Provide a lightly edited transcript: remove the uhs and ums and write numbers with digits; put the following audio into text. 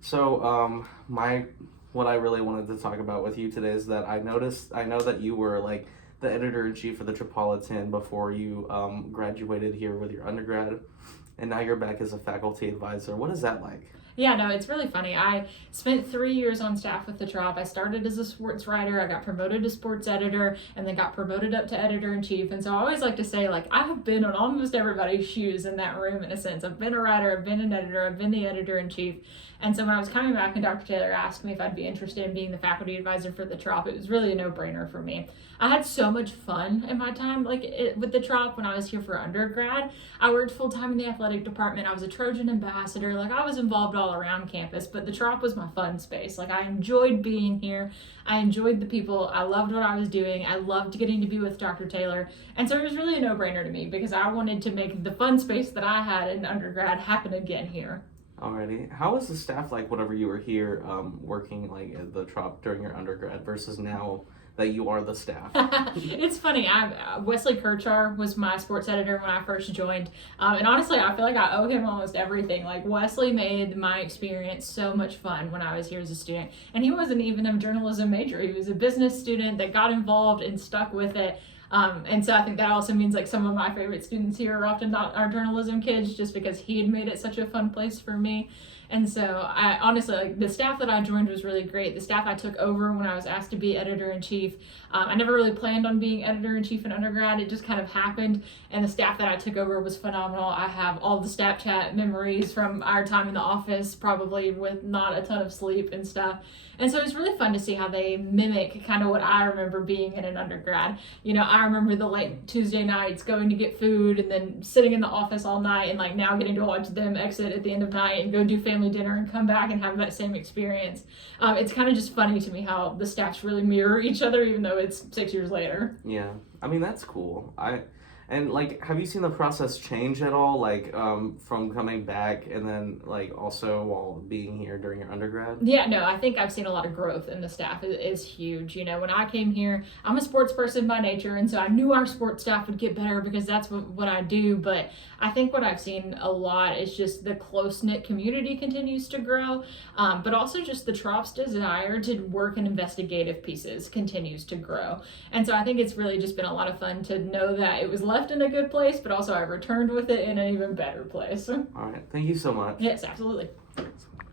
So, what I really wanted to talk about with you today is that I know that you were like the editor in chief of the Tropolitan before you graduated here with your undergrad, and now you're back as a faculty advisor. What is that like? Yeah, no, it's really funny. I spent 3 years on staff with the Trop. I started as a sports writer, I got promoted to sports editor, and then got promoted up to editor in chief. And so I always like to say, like, I have been on almost everybody's shoes in that room in a sense. I've been a writer, I've been an editor, I've been the editor in chief. And so when I was coming back and Dr. Taylor asked me if I'd be interested in being the faculty advisor for the Trop, it was really a no-brainer for me. I had so much fun in my time with the Trop when I was here for undergrad. I worked full-time in the athletic department. I was a Trojan ambassador. Like, I was involved all around campus, but the Trop was my fun space. Like, I enjoyed being here. I enjoyed the people. I loved what I was doing. I loved getting to be with Dr. Taylor. And so it was really a no-brainer to me because I wanted to make the fun space that I had in undergrad happen again here. Alrighty. How was the staff like whenever you were here working like at the Trop during your undergrad versus now that you are the staff? It's funny. Wesley Kirchar was my sports editor when I first joined, and honestly, I feel like I owe him almost everything. Like, Wesley made my experience so much fun when I was here as a student, and he wasn't even a journalism major. He was a business student that got involved and stuck with it. And so I think that also means like some of my favorite students here are often not our journalism kids, just because he had made it such a fun place for me. And so I honestly, like, the staff that I joined was really great. The staff I took over when I was asked to be editor in chief, I never really planned on being editor in chief in undergrad. It just kind of happened. And the staff that I took over was phenomenal. I have all the Snapchat memories from our time in the office, probably with not a ton of sleep and stuff. And so it's really fun to see how they mimic kind of what I remember being in an undergrad. You know, I remember the late Tuesday nights going to get food and then sitting in the office all night, and like now getting to watch them exit at the end of night and go do family dinner and come back and have that same experience. It's kind of just funny to me how the staffs really mirror each other, even though it's 6 years later. Yeah, I mean that's cool. And like, have you seen the process change at all? Like, from coming back and then like also while being here during your undergrad? Yeah, no, I think I've seen a lot of growth in the staff. It is huge. You know, when I came here, I'm a sports person by nature, and so I knew our sports staff would get better because that's what I do. But I think what I've seen a lot is just the close-knit community continues to grow, but also just the Trop's desire to work in investigative pieces continues to grow. And so I think it's really just been a lot of fun to know that it was left in a good place, but also I returned with it in an even better place. All right. Thank you so much. Yes, absolutely. Thanks.